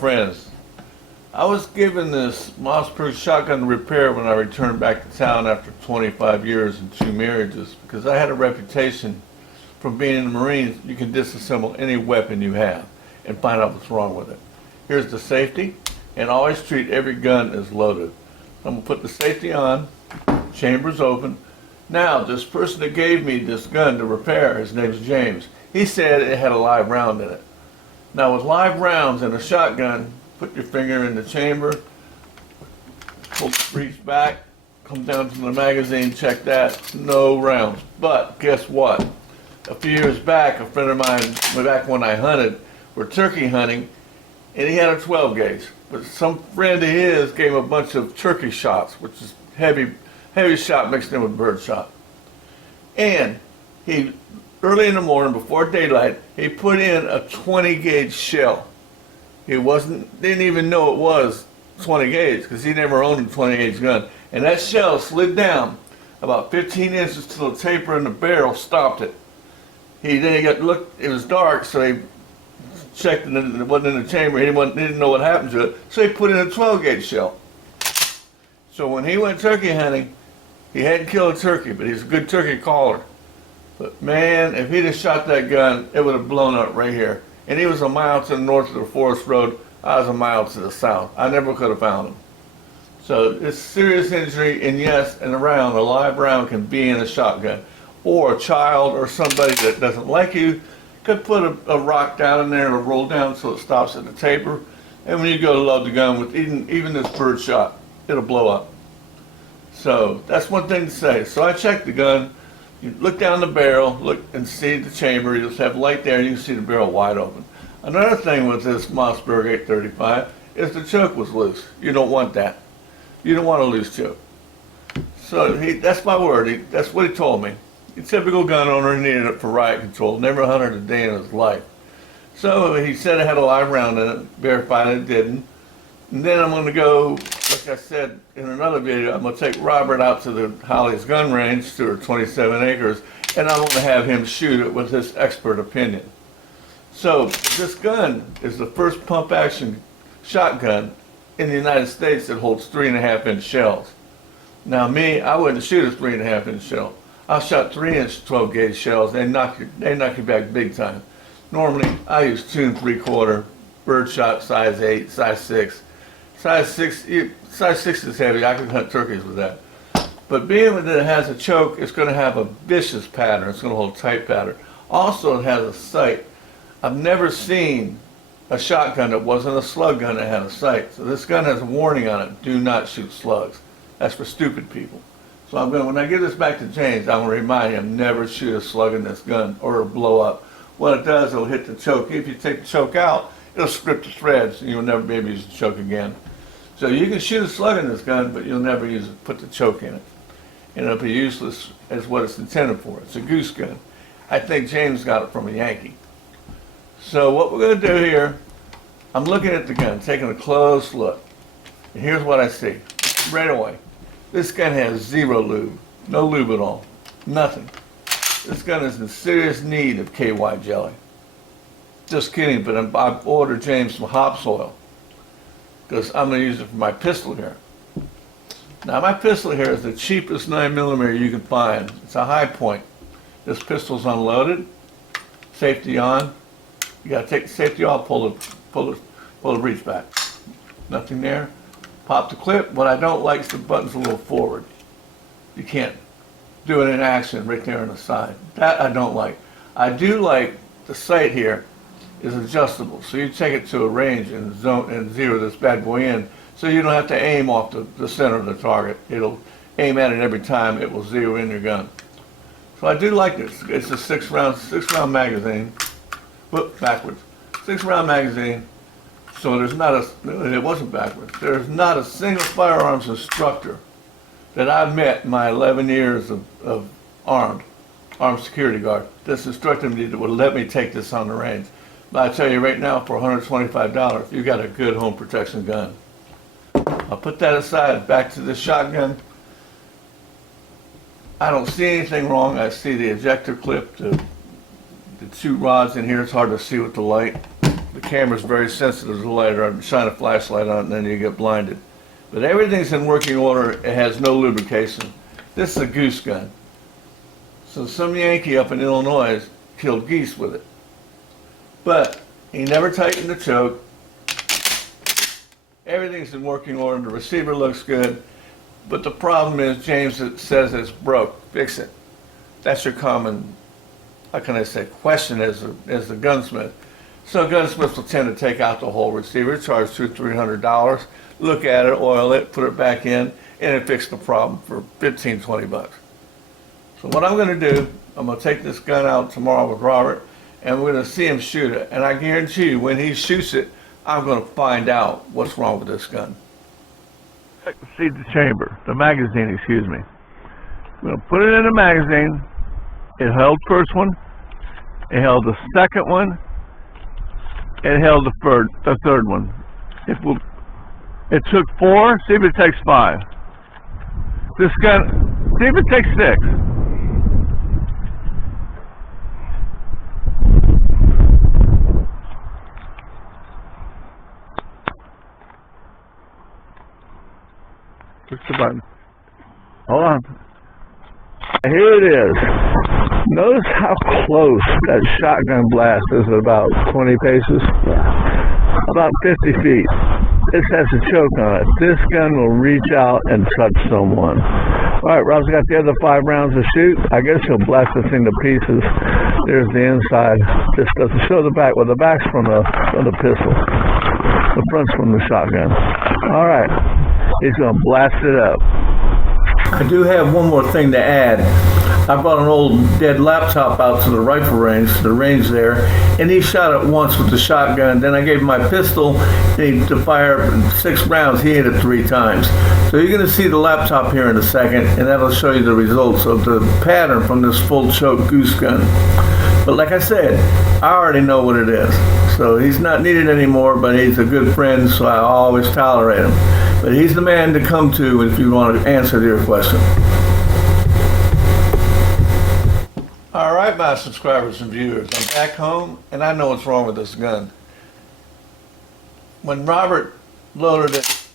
friends. I was given this Mossberg shotgun to repair when I returned back to town after 25 years and 2 marriages because I had a reputation from being in the Marines. You can disassemble any weapon you have and find out what's wrong with it. Here's the safety, and always treat every gun as loaded. I'm going to put the safety on, chamber's open. Now, this person that gave me this gun to repair, his name's James, he said it had a live round in it. Now, with live rounds in a shotgun, put your finger in the chamber, pull the breech back, come down to the magazine, check that, no rounds. But guess what? A few years back, a friend of mine, back when I hunted, we're turkey hunting, and he had a 12 gauge. But some friend of his gave him a bunch of turkey shots, which is heavy shot mixed in with bird shot. And he, early in the morning, before daylight, he put in a 20 gauge shell. He didn't even know it was 20 gauge because he never owned a 20 gauge gun. And that shell slid down about 15 inches till the taper in the barrel stopped it. Then he looked, it was dark, so he checked and it wasn't in the chamber. He didn't know what happened to it, so he put in a 12 gauge shell. So when he went turkey hunting, he hadn't killed a turkey, but he's a good turkey caller. But man, if he'd have shot that gun, it would have blown up right here. And he was a mile to the north of the forest road. I was a mile to the south. I never could have found him. So it's serious injury, and yes, a live round can be in a shotgun. Or a child or somebody that doesn't like you could put a rock down in there and roll down so it stops at the taper. And when you go to load the gun with even this bird shot, it'll blow up. So that's one thing to say. So I checked the gun. You look down the barrel, look and see the chamber. You just have light there, and you can see the barrel wide open. Another thing with this Mossberg 835 is the choke was loose. You don't want that. You don't want a loose choke. So that's my word. That's what he told me. A typical gun owner, he needed it for riot control. Never hunted a day in his life. So he said it had a live round in it. Verified it didn't. And then I'm going to go, like I said in another video, I'm going to take Robert out to the Holly's gun range to her 27 acres, and I'm going to have him shoot it with his expert opinion. So this gun is the first pump action shotgun in the United States that holds 3.5-inch shells. Now me, I wouldn't shoot a 3.5-inch shell. I shot 3-inch 12 gauge shells. They knock you back big time. Normally I use 2 3/4 bird shot, size 8, size 6. Size 6 is heavy. I can hunt turkeys with that. But being that it has a choke, it's going to have a vicious pattern. It's going to hold a tight pattern. Also, it has a sight. I've never seen a shotgun that wasn't a slug gun that had a sight. So this gun has a warning on it: do not shoot slugs. That's for stupid people. So when I give this back to James, I'm going to remind him never shoot a slug in this gun or it'll blow up. What it does, it'll hit the choke. If you take the choke out, it'll strip the threads and you'll never be able to use the choke again. So you can shoot a slug in this gun, but you'll never put the choke in it. And it'll be useless as what it's intended for. It's a goose gun. I think James got it from a Yankee. So what we're going to do here, I'm looking at the gun, taking a close look. And here's what I see right away. This gun has 0 lube, no lube at all, nothing. This gun is in serious need of KY jelly. Just kidding, but I've ordered James some hop soil because I'm going to use it for my pistol here. Now my pistol here is the cheapest 9mm you can find. It's a high point. This pistol's unloaded, safety on. You got to take the safety off, pull the breech back. Nothing there. Pop the clip. What I don't like is the button's a little forward. You can't do it in action right there on the side. That I don't like. I do like the sight here is adjustable. So you take it to a range and zero this bad boy in, so you don't have to aim off the center of the target. It'll aim at it every time. It will zero in your gun. So I do like this. It's a six round magazine. Whoop, backwards. 6-round magazine. So there's not it wasn't backwards. There's not a single firearms instructor that I've met in my 11 years of armed security guard that's instructed me that would let me take this on the range. But I tell you right now, for $125, you got a good home protection gun. I'll put that aside. Back to the shotgun. I don't see anything wrong. I see the ejector clip, the 2 rods in here. It's hard to see with the light. the camera's very sensitive to the light, or I'd shine a flashlight on it and then you get blinded. But everything's in working order. It has no lubrication. This is a goose gun. So some Yankee up in Illinois killed geese with it. But he never tightened the choke. Everything's in working order. The receiver looks good. But the problem is James says it's broke. Fix it. That's your common, how can I say, question as the gunsmith. So gunsmiths will tend to take out the whole receiver, charge $200-300, look at it, oil it, put it back in, and it fixed the problem for 15-20 bucks. So what I'm going to do, I'm going to take this gun out tomorrow with Robert, and we're going to see him shoot it. And I guarantee you, when he shoots it, I'm going to find out what's wrong with this gun. See the chamber, the magazine, excuse me. I'm going to put it in the magazine. It held the first one. It held the second one. It held the third one. It took 4. See if it takes 5. This gun, see if it takes 6. Push the button. Hold on. Here it is. Notice how close that shotgun blast is at about 20 paces. About 50 feet. This has a choke on it. This gun will reach out and touch someone. Alright, Rob's got the other 5 rounds to shoot. I guess he'll blast this thing to pieces. There's the inside. This doesn't show the back. Well, the back's from the pistol. The front's from the shotgun. Alright. He's going to blast it up. I do have one more thing to add. I brought an old dead laptop out to the rifle range, the range there, and he shot it once with the shotgun. Then I gave him my pistol, and to fire 6 rounds, he hit it 3 times. So you're going to see the laptop here in a second, and that'll show you the results of the pattern from this full choke goose gun. But like I said, I already know what it is. So he's not needed anymore, but he's a good friend, so I always tolerate him. But he's the man to come to if you want to answer your question. All right, my subscribers and viewers, I'm back home, and I know what's wrong with this gun. When Robert loaded it,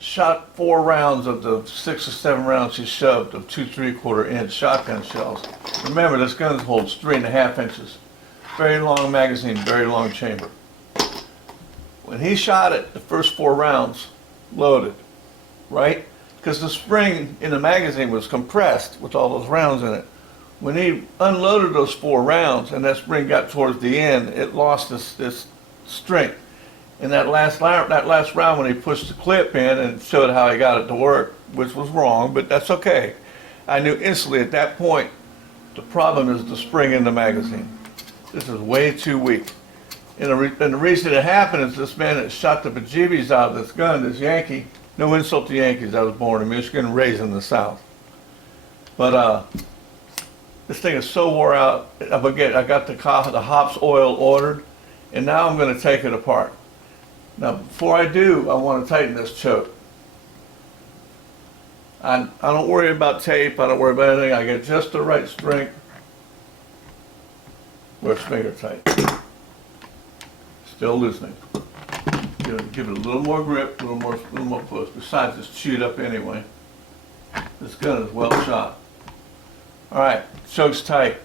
shot 4 rounds of the 6 or 7 rounds he shoved of 2 3/4 inch shotgun shells. Remember, this gun holds 3.5 inches. Very long magazine, very long chamber. When he shot it, the first 4 rounds loaded, right? Because the spring in the magazine was compressed with all those rounds in it. When he unloaded those 4 rounds and that spring got towards the end, it lost this strength. And that last round, when he pushed the clip in and showed how he got it to work, which was wrong, but that's okay. I knew instantly at that point, the problem is the spring in the magazine. This is way too weak. And the reason it happened is this man that shot the bejeebies out of this gun, this Yankee, no insult to Yankees, I was born in Michigan and raised in the South. But this thing is so wore out. I got the hops oil ordered, and now I'm going to take it apart. Now, before I do, I want to tighten this choke. I don't worry about tape. I don't worry about anything. I get just the right strength where it's finger tight. Still loosening. Give it a little more grip, a little more push. Besides, it's chewed up anyway. This gun is well shot. All right, choke's tight.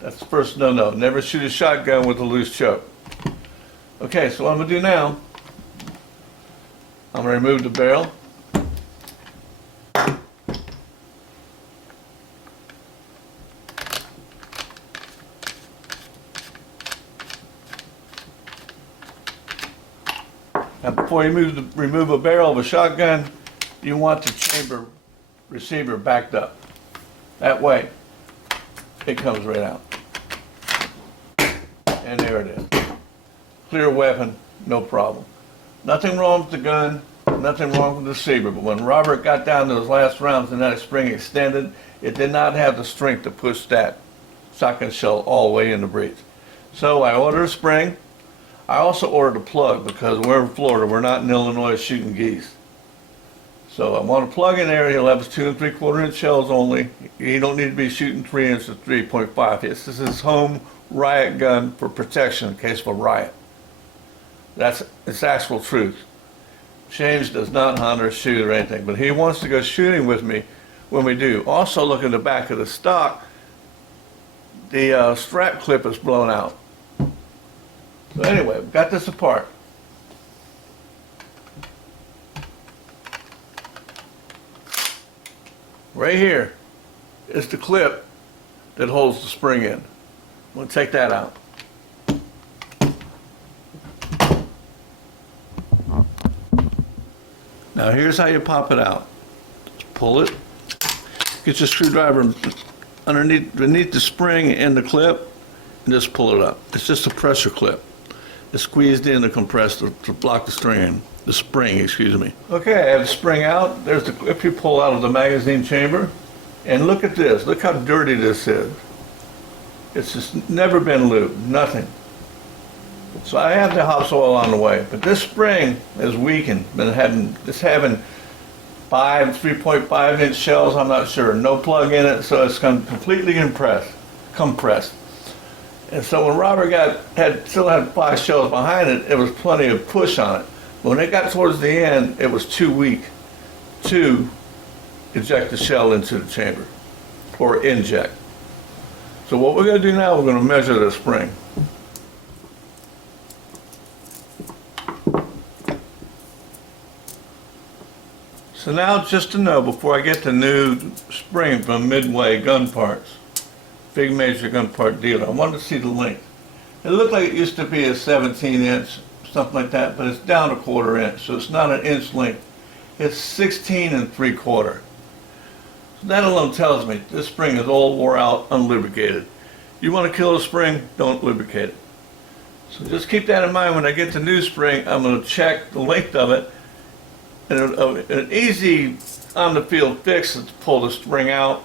That's the first no-no. Never shoot a shotgun with a loose choke. Okay, so what I'm gonna do now, I'm gonna remove the barrel. Now, before you remove a barrel of a shotgun, you want the chamber receiver backed up. That way, it comes right out. And there it is. Clear weapon, no problem. Nothing wrong with the gun, nothing wrong with the receiver, but when Robert got down to those last rounds and that spring extended, it did not have the strength to push that shotgun shell all the way in the breech. So I ordered a spring. I also ordered a plug because we're in Florida, we're not in Illinois shooting geese. So I want a plug in there. He'll have his 2 3/4 inch shells only. He don't need to be shooting 3 inches, 3.5. This is his home riot gun for protection in case of a riot. It's actual truth. James does not hunt or shoot or anything, but he wants to go shooting with me when we do. Also, look in the back of the stock. The strap clip is blown out. So anyway, we've got this apart. Right here is the clip that holds the spring in. We'll take that out. Now here's how you pop it out. Just pull it. Get your screwdriver beneath the spring and the clip, and just pull it up. It's just a pressure clip. It's squeezed in to compress to block the spring, excuse me. Okay, I have the spring out. There's the clip you pull out of the magazine chamber. And look at this. Look how dirty this is. It's just never been lubed, nothing. So I have the house oil on the way, but this spring is weakened. It's having 3.5 inch shells, I'm not sure. No plug in it, so it's completely compressed. And so when Robert still had 5 shells behind it, it was plenty of push on it. But when it got towards the end, it was too weak to eject the shell into the chamber, or inject. So what we're going to do now, we're going to measure the spring. So now, just to know, before I get the new spring from Midway Gun Parts, big major gun part dealer, I wanted to see the length. It looked like it used to be a 17 inch, something like that, but it's down 1/4 inch, so it's not an inch length. It's 16 3/4. So that alone tells me this spring is all wore out, unlubricated. You want to kill a spring, don't lubricate it. So just keep that in mind. When I get the new spring, I'm going to check the length of it. And an easy on-the-field fix is to pull the spring out,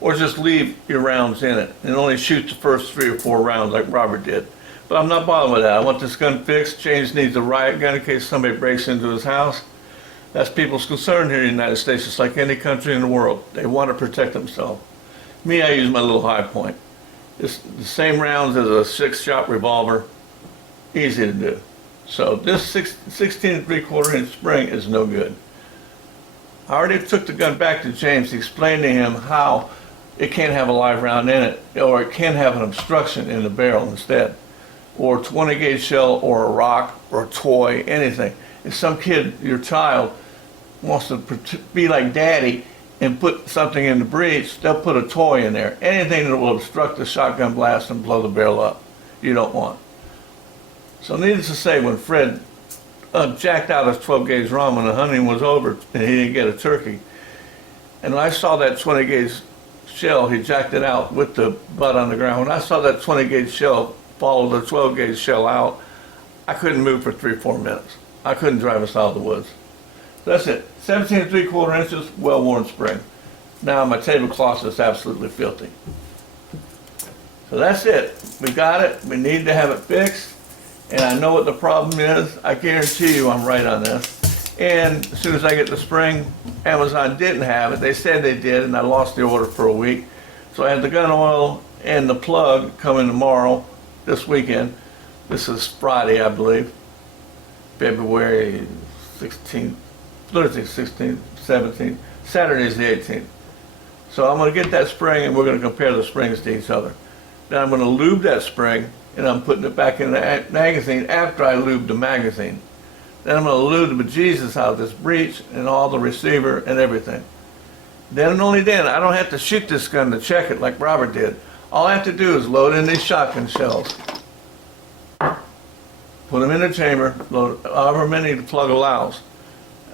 or just leave your rounds in it and only shoot the first 3 or 4 rounds like Robert did. But I'm not bothered with that. I want this gun fixed. James needs a riot gun in case somebody breaks into his house. That's people's concern here in the United States. It's like any country in the world. They want to protect themselves. Me, I use my little high point. It's the same rounds as a 6-shot revolver. Easy to do. So this 16 3/4 inch spring is no good. I already took the gun back to James to explain to him how it can't have a live round in it, or it can have an obstruction in the barrel instead, or 20 gauge shell, or a rock, or a toy, anything. If some kid, your child, wants to be like daddy and put something in the breech, they'll put a toy in there. Anything that will obstruct the shotgun blast and blow the barrel up, you don't want. So needless to say, when Fred jacked out his 12 gauge ROM when the hunting was over and he didn't get a turkey, and when I saw that 20 gauge shell, he jacked it out with the butt on the ground. When I saw that 20 gauge shell follow the 12 gauge shell out, I couldn't move for 3 or 4 minutes. I couldn't drive us out of the woods. So that's it. 17 3/4 inches, well-worn spring. Now my tablecloth is absolutely filthy. So that's it. We got it. We need to have it fixed. And I know what the problem is. I guarantee you I'm right on this. And as soon as I get the spring, Amazon didn't have it. They said they did, and I lost the order for a week. So I had the gun oil and the plug coming tomorrow, this weekend. This is Friday, I believe. February 16th, Thursday 16th, 17th. Saturday is the 18th. So I'm going to get that spring, and we're going to compare the springs to each other. Then I'm going to lube that spring, and I'm putting it back in the magazine after I lube the magazine. Then I'm going to lube the bejesus out of this breech and all the receiver and everything. Then and only then, I don't have to shoot this gun to check it like Robert did. All I have to do is load in these shotgun shells, put them in the chamber, load however many the plug allows.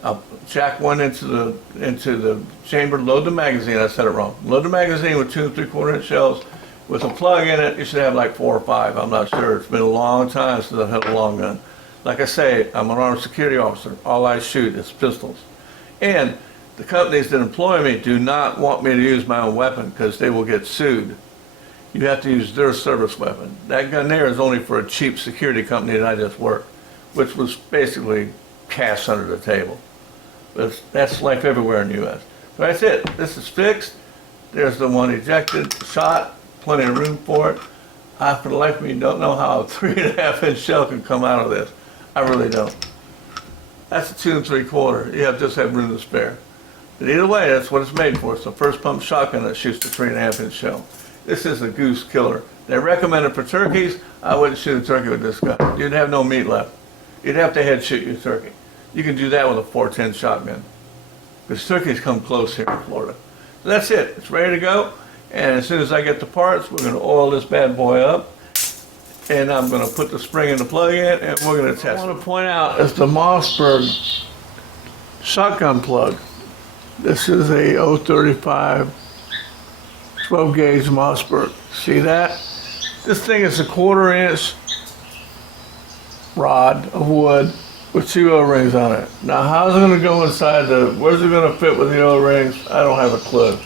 I'll jack one into the chamber, load the magazine. I said it wrong. Load the magazine with 2 3/4 inch shells. With a plug in it, you should have like 4 or 5. I'm not sure. It's been a long time since I've had a long gun. Like I say, I'm an armed security officer. All I shoot is pistols. And the companies that employ me do not want me to use my own weapon because they will get sued. You have to use their service weapon. That gun there is only for a cheap security company that I just worked, which was basically cash under the table. But that's life everywhere in the U.S. So that's it. This is fixed. There's the one ejected, shot. Plenty of room for it. I, for the life of me, don't know how a 3.5 inch shell can come out of this. I really don't. That's a 2 3/4. You just have room to spare. But either way, that's what it's made for. It's a first pump shotgun that shoots the 3.5 inch shell. This is a goose killer. They recommend it for turkeys. I wouldn't shoot a turkey with this gun. You'd have no meat left. You'd have to head shoot your turkey. You can do that with a 410 shotgun. Because turkeys come close here in Florida. So that's it. It's ready to go. And as soon as I get the parts, we're going to oil this bad boy up. And I'm going to put the spring in the plug in, and we're going to test it. I want to point out, it's the Mossberg shotgun plug. This is a 035 12 gauge Mossberg. See that? This thing is a 1/4 inch rod of wood with 2 O-rings on it. Now, how's it going to go inside where's it going to fit with the O-rings? I don't have a clue.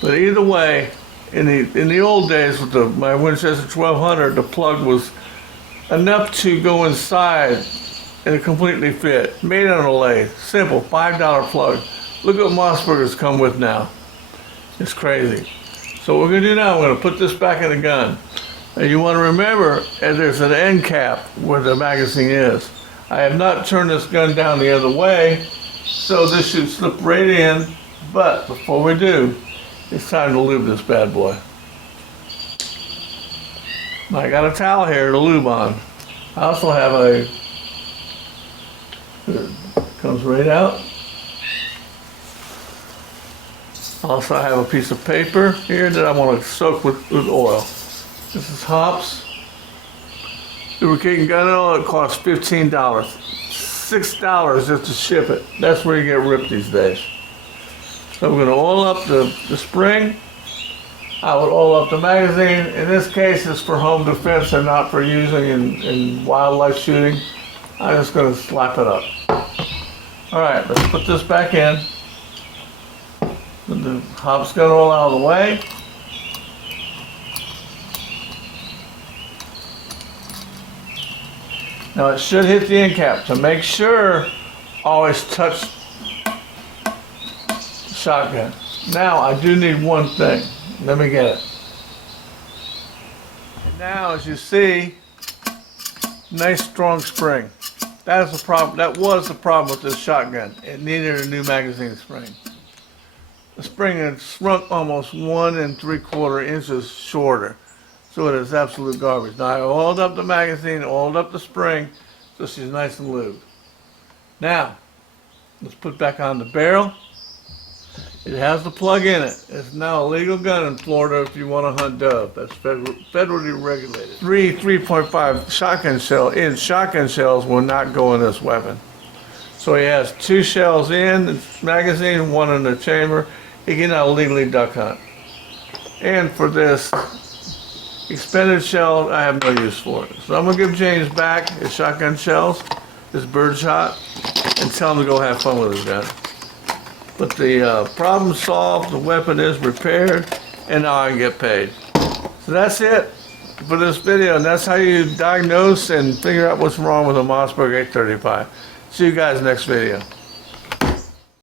But either way, in the old days with my Winchester 1200, the plug was enough to go inside and it completely fit. Made on a lathe. Simple, $5 plug. Look what Mossberg has come with now. It's crazy. So what we're going to do now, we're going to put this back in the gun. And you want to remember, there's an end cap where the magazine is. I have not turned this gun down the other way, so this should slip right in. But before we do, it's time to lube this bad boy. I got a towel here to lube on. I also have comes right out. Also, I have a piece of paper here that I want to soak with oil. This is Hops lubricating gun oil. It costs $15. $6 just to ship it. That's where you get ripped these days. So we're going to oil up the spring. I would oil up the magazine. In this case, it's for home defense and not for using in wildlife shooting. I'm just going to slap it up. All right, let's put this back in. The Hops gun oil out of the way. Now it should hit the end cap. To make sure, always touch the shotgun. Now I do need one thing. Let me get it. And now, as you see, nice strong spring. That is the problem. That was the problem with this shotgun. It needed a new magazine spring. The spring had shrunk almost 1 3/4 inches shorter. So it is absolute garbage. Now I oiled up the magazine, oiled up the spring, so she's nice and lubed. Now, let's put back on the barrel. It has the plug in it. It's now a legal gun in Florida if you want to hunt dove. That's federally regulated. 3.5 shotgun shells will not go in this weapon. So he has 2 shells in the magazine, 1 in the chamber. He can now legally duck hunt. And for this expended shell, I have no use for it. So I'm going to give James back his shotgun shells, his bird shot, and tell him to go have fun with his gun. But the problem solved, the weapon is repaired, and now I can get paid. So that's it for this video, and that's how you diagnose and figure out what's wrong with a Mossberg 835. See you guys next video.